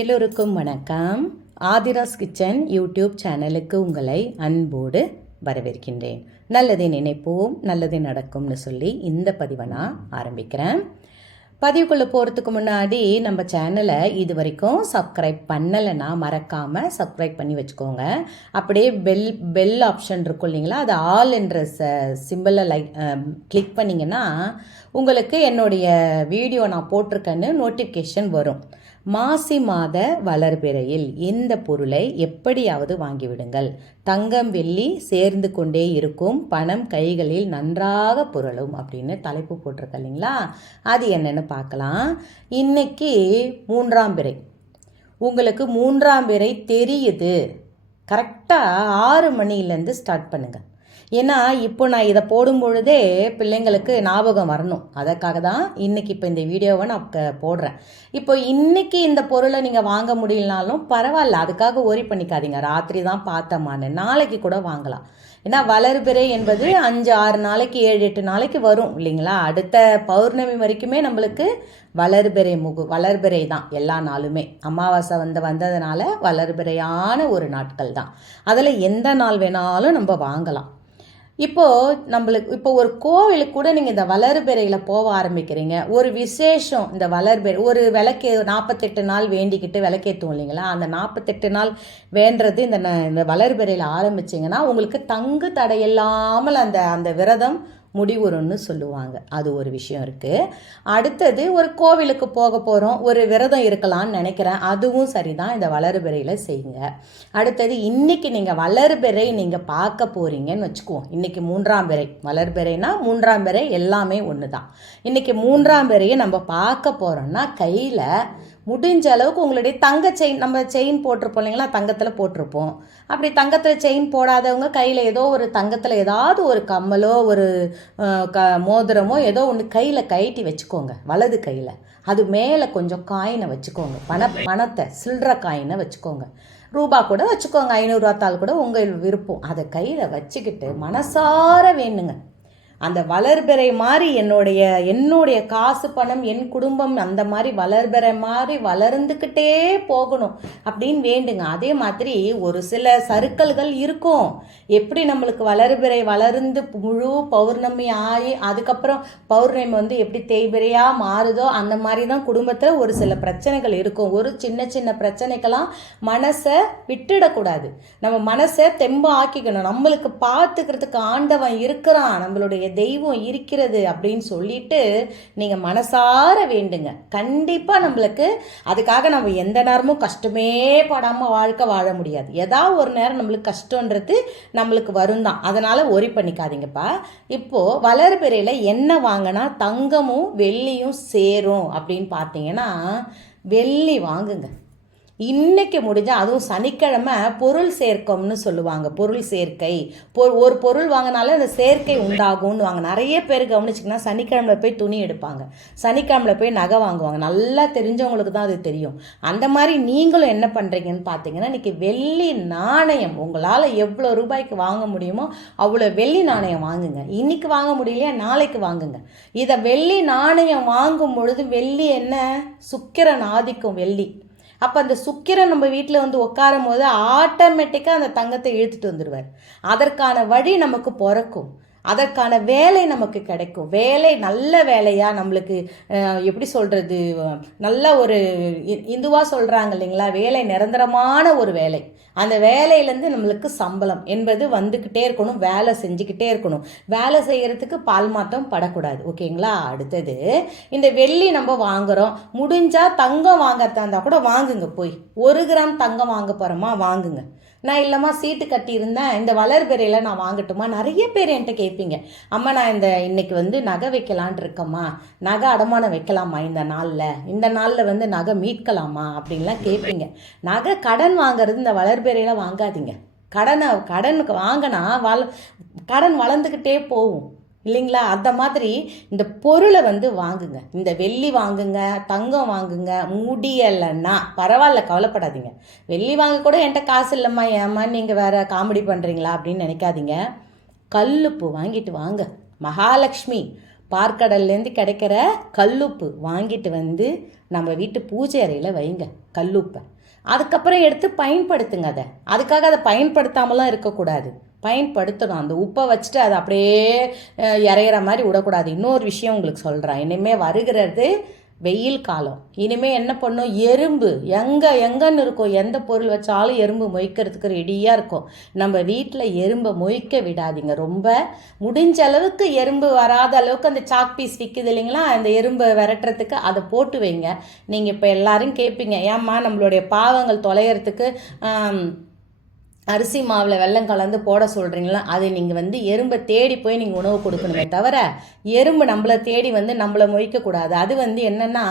எல்லோருக்கும் வணக்கம். Aadhira's kitchen YouTube சேனலுக்கு உங்களை அன்போடு வரவேற்கின்றேன். நல்லதை நினைப்போம் நல்லது நடக்கும்னு சொல்லி இந்த பதிவை நான் ஆரம்பிக்கிறேன். பதிவுக்குள்ளே போகிறதுக்கு முன்னாடி நம்ம சேனலை இது வரைக்கும் சப்ஸ்கிரைப் பண்ணலைன்னா மறக்காமல் சப்ஸ்கிரைப் பண்ணி வச்சுக்கோங்க. அப்படியே பெல் பெல் ஆப்ஷன் இருக்கும் இல்லைங்களா? அது ஆல் என்ற ச சிம்பிளை லைக் கிளிக் பண்ணிங்கன்னா உங்களுக்கு என்னுடைய வீடியோ நான் போட்டிருக்கேன்னு நோட்டிஃபிகேஷன் வரும். மாசி மாத வளர்பிறையில் இந்த பொருளை எப்படியாவது வாங்கிவிடுங்கள். தங்கம் வெள்ளி சேர்ந்து கொண்டே இருக்கும். பணம் கைகளில் நன்றாக புரளும் அப்படின்னு தலைப்பு போட்டிருக்க இல்லைங்களா? அது என்னென்னு பார்க்கலாம். இன்னைக்கு மூன்றாம் பிறை. உங்களுக்கு மூன்றாம் பிறை தெரியுது. கரெக்டாக ஆறு மணிலேருந்து ஸ்டார்ட் பண்ணுங்கள் ஏன்னா இப்போ நான் இதை போடும் பொழுதே பிள்ளைங்களுக்கு ஞாபகம் வரணும். அதற்காக தான் இன்றைக்கி இப்போ இந்த வீடியோவை நான் போடுறேன். இப்போ இன்னைக்கு இந்த பொருளை நீங்கள் வாங்க முடியலனாலும் பரவாயில்ல. அதுக்காக ஒரி பண்ணிக்காதீங்க. ராத்திரி தான் பார்த்தமான்னு. நாளைக்கு கூட வாங்கலாம். ஏன்னா வளர்பிறை என்பது அஞ்சு ஆறு நாளைக்கு ஏழு எட்டு நாளைக்கு வரும் இல்லைங்களா? அடுத்த பௌர்ணமி வரைக்குமே நம்மளுக்கு வளர்பிறை முகு வளர்பிறை தான் எல்லா நாளுமே. அமாவாசை வந்து வந்ததுனால வளர்பிறையான ஒரு நாட்கள் தான். அதில் எந்த நாள் வேணாலும் நம்ம வாங்கலாம். இப்போது நம்மளுக்கு இப்போ ஒரு கோவிலுக்கு கூட நீங்கள் இந்த வளர்பிறையில் போக ஆரம்பிக்கிறீங்க. ஒரு விசேஷம் இந்த வளர்பிறை ஒரு விளக்கே நாற்பத்தெட்டு நாள் வேண்டிக்கிட்டு விளக்கேற்றுவோம் இல்லைங்களா? அந்த நாற்பத்தெட்டு நாள் வேண்டது இந்த ந- இந்த வளர்பிறையில் ஆரம்பிச்சிங்கன்னா உங்களுக்கு தங்கு தடையில்லாமல் அந்த அந்த விரதம் முடிவுறும்னு சொல்லுவாங்க. அது ஒரு விஷயம் இருக்குது அடுத்தது ஒரு கோவிலுக்கு போக போகிறோம் ஒரு விரதம் இருக்கலாம்னு நினைக்கிறேன். அதுவும் சரிதான். இந்த வளர்பிறையில் செய்யுங்க. அடுத்தது இன்னைக்கு நீங்கள் வளர்பிறை நீங்கள் பார்க்க போகிறீங்கன்னு வச்சுக்குவோம். இன்றைக்கி மூன்றாம் பிறை. வளர்பிறைனா மூன்றாம் பிறை எல்லாமே ஒன்று தான் இன்றைக்கி மூன்றாம் பிறையை நம்ம பார்க்க போகிறோம்னா கையில் முடிஞ்ச அளவுக்கு உங்களுடைய தங்க செயின் நம்ம செயின் போட்டிருப்போம் இல்லைங்களா? தங்கத்தில் போட்டிருப்போம். அப்படி தங்கத்தில் செயின் போடாதவங்க கையில் ஏதோ ஒரு தங்கத்தில் ஏதாவது ஒரு கம்மலோ ஒரு க மோதிரமோ ஏதோ ஒன்று கையில் கயட்டி வச்சுக்கோங்க வலது கையில். அது மேலே கொஞ்சம் காயினை வச்சுக்கோங்க. பண பணத்தை சில்லற காயினை வச்சுக்கோங்க. ரூபா கூட வச்சுக்கோங்க ஐநூறுரூவா தாள் கூட உங்கள் விருப்பம். அதை கையில் வச்சுக்கிட்டு மனசார வேணுங்க அந்த வளர்பிறை மாதிரி என்னுடைய என்னுடைய காசு பணம் என் குடும்பம் அந்த மாதிரி வளர்பிறை மாதிரி வளர்ந்துக்கிட்டே போகணும் அப்படின்னு வேண்டுங்க. அதே மாதிரி ஒரு சில சறுக்கல்கள் இருக்கும். எப்படி நம்மளுக்கு வளர்பிறை வளர்ந்து முழு பௌர்ணமி ஆகி அதுக்கப்புறம் பௌர்ணமி வந்து எப்படி தேய்பிரையாக மாறுதோ அந்த மாதிரி தான் குடும்பத்தில் ஒரு சில பிரச்சனைகள் இருக்கும். ஒரு சின்ன சின்ன பிரச்சனைக்கெல்லாம் மனசை விட்டுடக்கூடாது. நம்ம மனசை தெம்ப ஆக்கிக்கணும் நம்மளுக்கு பார்த்துக்கிறதுக்கு ஆண்டவன் இருக்கிறான். நம்மளுடைய தெய்வம் இருக்கிறது அப்படின்னு சொல்லிட்டு நீங்கள் மனசார வேண்டுங்க. கண்டிப்பாக நம்மளுக்கு அதுக்காக நம்ம எந்த நேரமும் கஷ்டமே படாமல் வாழ்க்கை வாழ முடியாது. ஏதாவது ஒரு நேரம் நம்மளுக்கு கஷ்டன்றது நம்மளுக்கு வரும் தான் அதனால் ஒரி பண்ணிக்காதீங்கப்பா. இப்போது வளர்பிறையில் என்ன வாங்கினா தங்கமும் வெள்ளியும் சேரும் அப்படின்னு பார்த்தீங்கன்னா வெள்ளி வாங்குங்க. இன்னைக்கு முடிஞ்சால் அதுவும் சனிக்கிழமை பொருள் சேர்க்கம்னு சொல்லுவாங்க பொருள் சேர்க்கை. பொ ஒரு பொருள் வாங்கினாலே அந்த சேர்க்கை உண்டாகும்னு வாங்க. நிறைய பேர் கவனிச்சிங்கன்னா சனிக்கிழமை போய் துணி எடுப்பாங்க. சனிக்கிழமை போய் நகை வாங்குவாங்க. நல்லா தெரிஞ்சவங்களுக்கு தான் அது தெரியும். அந்த மாதிரி நீங்களும் என்ன பண்ணுறீங்கன்னு பார்த்தீங்கன்னா இன்னைக்கு வெள்ளி நாணயம் உங்களால் எவ்வளோ ரூபாய்க்கு வாங்க முடியுமோ அவ்வளோ வெள்ளி நாணயம் வாங்குங்க. இன்னைக்கு வாங்க முடியலையா நாளைக்கு வாங்குங்க. இதை வெள்ளி நாணயம் வாங்கும் பொழுது வெள்ளி என்ன? சுக்கிரன் ஆதிக்கும் வெள்ளி. அப்போ அந்த சுக்கிரன் நம்ம வீட்டில் வந்து உட்காரும் போது ஆட்டோமேட்டிக்காக அந்த தங்கத்தை இழுத்துட்டு வந்துடுவார் அதற்கான வழி நமக்கு பிறக்கும். அதற்கான வேலை நமக்கு கிடைக்கும். வேலை நல்ல வேலையாக நம்மளுக்கு எப்படி சொல்கிறது நல்ல ஒரு இந்துவாக சொல்கிறாங்க இல்லைங்களா வேலை நிரந்தரமான ஒரு வேலை. அந்த வேலையிலேருந்து நம்மளுக்கு சம்பளம் என்பது வந்துக்கிட்டே இருக்கணும் வேலை செஞ்சுக்கிட்டே இருக்கணும். வேலை செய்கிறதுக்கு பால் மாற்றம் படக்கூடாது. ஓகேங்களா? அடுத்தது இந்த வெள்ளி நம்ம வாங்குறோம். முடிஞ்சால் தங்கம் வாங்கறதா இருந்தால் கூட வாங்குங்க போய். ஒரு கிராம் தங்கம் வாங்க போகிறோமா வாங்குங்க. நான் இல்லைம்மா சீட்டு கட்டியிருந்தேன். இந்த வளர்பிறையில் நான் வாங்கட்டுமா? நிறைய பேர் என்கிட்ட கேட்பீங்க. அம்மா நான் இந்த இன்னைக்கு வந்து நகை வைக்கலான்ட்டு இருக்கம்மா. நகை அடமானம் வைக்கலாமா இந்த நாளில்? இந்த நாளில் வந்து நகை மீட்கலாமா? அப்படின்லாம் கேட்பீங்க. நகை கடன் வாங்குறது இந்த வளர்பிறையில் வாங்காதீங்க. கடனை கடனுக்கு வாங்கினா வள கடன் வளர்ந்துக்கிட்டே போகும். இல்லைங்களா? அந்த மாதிரி இந்த பொருளை வந்து வாங்குங்க. இந்த வெள்ளி வாங்குங்க தங்கம் வாங்குங்க முடியலைன்னா பரவாயில்ல கவலைப்படாதீங்க. வெள்ளி வாங்க கூட என்கிட்ட காசு இல்லைம்மா ஏம்மா நீங்கள் வேற காமெடி பண்ணுறீங்களா அப்படின்னு நினைக்காதீங்க. கல்லுப்பு வாங்கிட்டு வாங்க. மகாலட்சுமி பார்க்கடல்லேருந்து கிடைக்கிற கல்லுப்பு வாங்கிட்டு வந்து நம்ம வீட்டு பூஜை அறையில் வைங்க கல்லுப்பை. அதுக்கப்புறம் எடுத்து பயன்படுத்துங்க அதை. அதுக்காக அதை பயன்படுத்தாமலாம் இருக்கக்கூடாது. பயன்படுத்தணும். அந்த உப்பை வச்சுட்டு அதை அப்படியே இறையிற மாதிரி விடக்கூடாது. இன்னொரு விஷயம் உங்களுக்கு சொல்கிறேன் இனிமேல் வருகிறது வெயில் காலம். இனிமேல் என்ன பண்ணும்? எறும்பு. எங்கே எங்கன்னு இருக்கும். எந்த பொருள் வச்சாலும் எறும்பு மொய்க்கிறதுக்கு ரெடியாக இருக்கும். நம்ம வீட்டில் எறும்பை மொய்க்க விடாதீங்க. ரொம்ப முடிஞ்ச அளவுக்கு எறும்பு வராத அளவுக்கு அந்த சாக் பீஸ் விற்குது இல்லைங்களா? அந்த எறும்பை விரட்டுறதுக்கு அதை போட்டு வைங்க. நீங்கள் இப்போ எல்லாரும் கேட்பீங்க ஏம்மா நம்மளுடைய பாவங்கள் தொலைகிறதுக்கு அரிசி மாவில் வெள்ளம் கலந்து போட சொல்கிறீங்களா அதை நீங்கள் வந்து எறும்பை தேடி போய் நீங்கள் உணவு கொடுக்கணுமே தவிர எறும்பு நம்மளை தேடி வந்து நம்மளை மொய்க்கக்கூடாது அது வந்து என்னென்னா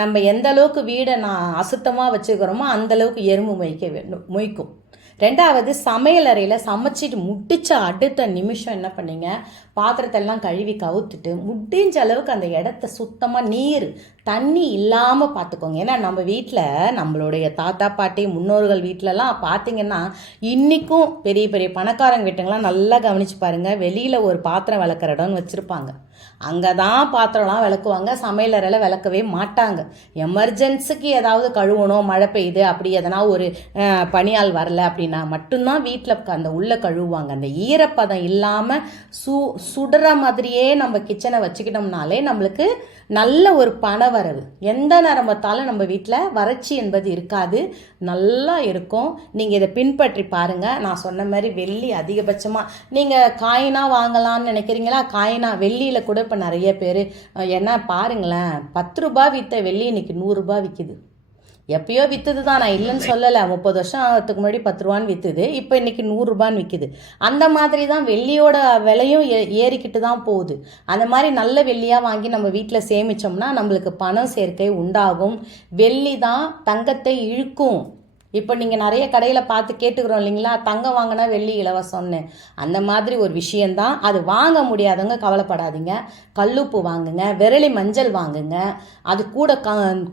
நம்ம எந்த அளவுக்கு வீடை நான் அசுத்தமாக வச்சுக்கிறோமோ அந்த அளவுக்கு எறும்பு மொய்க்க வேண்டும் மொய்க்கும். ரெண்டாவது சமையலறையில் சமைச்சிட்டு முடித்த அடுத்த நிமிஷம் என்ன பண்ணீங்க? பாத்திரத்தெல்லாம் கழுவி கவுத்துட்டு முடிஞ்ச அளவுக்கு அந்த இடத்த சுத்தமாக நீர் தண்ணி இல்லாமல் பார்த்துக்கோங்க ஏன்னா நம்ம வீட்டில் நம்மளுடைய தாத்தா பாட்டி முன்னோர்கள் வீட்டிலலாம் பார்த்தீங்கன்னா இன்றைக்கும் பெரிய பெரிய பணக்காரங்க வீட்டுங்களாம் நல்லா கவனிச்சு பாருங்கள் வெளியில் ஒரு பாத்திரம் விளக்குற இடம்னு வச்சுருப்பாங்க. அங்கே தான் பாத்திரம்லாம் விளக்குவாங்க. சமையலறையில் விளக்கவே மாட்டாங்க. எமர்ஜென்சிக்கு ஏதாவது கழுவணும் மழை பெய்யுது அப்படி எதனா ஒரு பணியால் வரல அப்படின்னா மட்டும்தான் வீட்டில் அந்த உள்ளே கழுவுவாங்க. அந்த ஈரப்பதம் இல்லாமல் சூ சுடுற மாதிரியே நம்ம கிச்சனை வச்சுக்கிட்டோம்னாலே நம்மளுக்கு நல்ல ஒரு பண வரவு எந்த நேரம் பார்த்தாலும் நம்ம வீட்டில் வறட்சி என்பது இருக்காது. நல்லா இருக்கும். நீங்கள் இதை பின்பற்றி பாருங்கள் நான் சொன்ன மாதிரி வெள்ளி அதிகபட்சமாக நீங்கள் காயினாக வாங்கலாம்னு நினைக்கிறீங்களா? காயினா வெள்ளியில் கூட இப்போ நிறைய பேர் என்ன பாருங்களேன் பத்து ரூபா விற்ற வெள்ளி இன்னைக்கு நூறுரூபா விற்கிது எப்பயோ விற்றுது தான். நான் இல்லைன்னு சொல்லலை. முப்பது வருஷம் ஆகிறதுக்கு முன்னாடி பத்து ரூபான்னு விற்றுது இப்போ இன்னைக்கு நூறுரூபான்னு விற்கிது அந்த மாதிரி தான் வெள்ளியோட விலையும் ஏ ஏறிக்கிட்டு தான் போகுது. அந்த மாதிரி நல்ல வெள்ளியாக வாங்கி நம்ம வீட்டில் சேமித்தோம்னா நம்மளுக்கு பணம் சேர்க்கை உண்டாகும். வெள்ளி தான் தங்கத்தை இழுக்கும். இப்போ நீங்கள் நிறைய கடையில் பார்த்து கேட்டுக்கிறோம் இல்லைங்களா? தங்கம் வாங்கினா வெள்ளி இலவசம்னு. அந்த மாதிரி ஒரு விஷயந்தான் அது வாங்க முடியாதவங்க கவலைப்படாதீங்க. கல்லுப்பு வாங்குங்க விரலி மஞ்சள் வாங்குங்க அது கூட க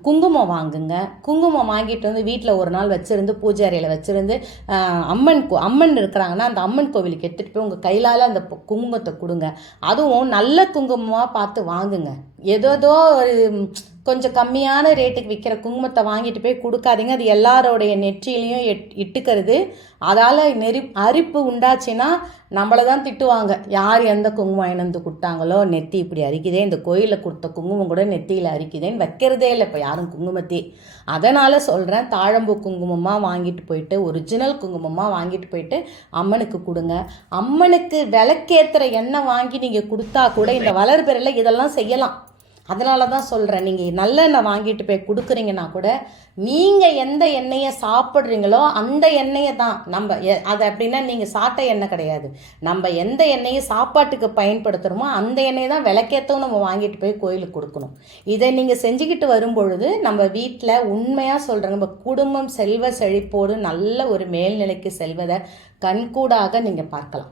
குங்குமம் வாங்குங்க. குங்குமம் வாங்கிட்டு வந்து வீட்டில் ஒரு நாள் வச்சுருந்து பூஜை அறையில் வச்சுருந்து அம்மன் கோ அம்மன் இருக்கிறாங்கன்னா அந்த அம்மன் கோவிலுக்கு எடுத்துகிட்டு போய் உங்கள் கையிலால் அந்த குங்குமத்தை கொடுங்க. அதுவும் நல்ல குங்குமமாக பார்த்து வாங்குங்க. ஏதோதோ ஒரு கொஞ்சம் கம்மியான ரேட்டுக்கு விற்கிற குங்குமத்தை வாங்கிட்டு போய் கொடுக்காதீங்க. அது எல்லாரோடைய நெற்றியிலையும் எட் இட்டுக்கிறது. அதால் நெறி அரிப்பு உண்டாச்சுன்னா நம்மளை தான் திட்டுவாங்க. யார் எந்த குங்குமம் இணைந்து கொடுத்தாங்களோ நெத்தி இப்படி அரிக்குதே இந்த கோயிலில் கொடுத்த குங்குமம் கூட நெத்தியில் அரிக்குதேன்னு வைக்கிறதே இல்லை. இப்போ யாரும் குங்குமத்தே. அதனால் சொல்கிறேன் தாழம்பூ குங்குமமாக வாங்கிட்டு போயிட்டு ஒரிஜினல் குங்குமமாக வாங்கிட்டு போயிட்டு அம்மனுக்கு கொடுங்க. அம்மனுக்கு விளக்கேற்றுற எண்ணெய் வாங்கி நீங்கள் கொடுத்தா கூட இந்த வளர்பிறையில் இதெல்லாம் செய்யலாம். அதனால தான் சொல்கிறேன் நீங்கள் நல்லெண்ணெய் வாங்கிட்டு போய் கொடுக்குறீங்கன்னா கூட நீங்கள் எந்த எண்ணெயை சாப்பிட்றீங்களோ அந்த எண்ணெயை தான் நம்ம எ- அது அப்படின்னா நீங்கள் சாப்பிட்ட எண்ணெய் கிடையாது. நம்ம எந்த எண்ணெயை சாப்பாட்டுக்கு பயன்படுத்துகிறோமோ அந்த எண்ணெயை தான் விளக்கேற்றவும் நம்ம வாங்கிட்டு போய் கோயிலுக்கு கொடுக்கணும். இதை நீங்கள் செஞ்சுக்கிட்டு வரும்பொழுது நம்ம வீட்டில் உண்மையாக சொல்கிறேங்க நம்ம குடும்பம் செல்வ செழிப்போடு நல்ல ஒரு மேல்நிலைக்கு செல்வதை கண்கூடாக நீங்கள் பார்க்கலாம்.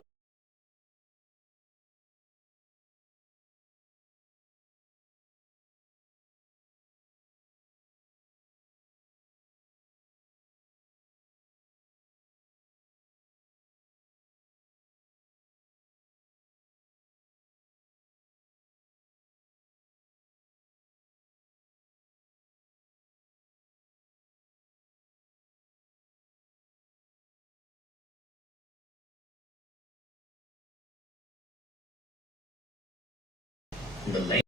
இந்த லைன்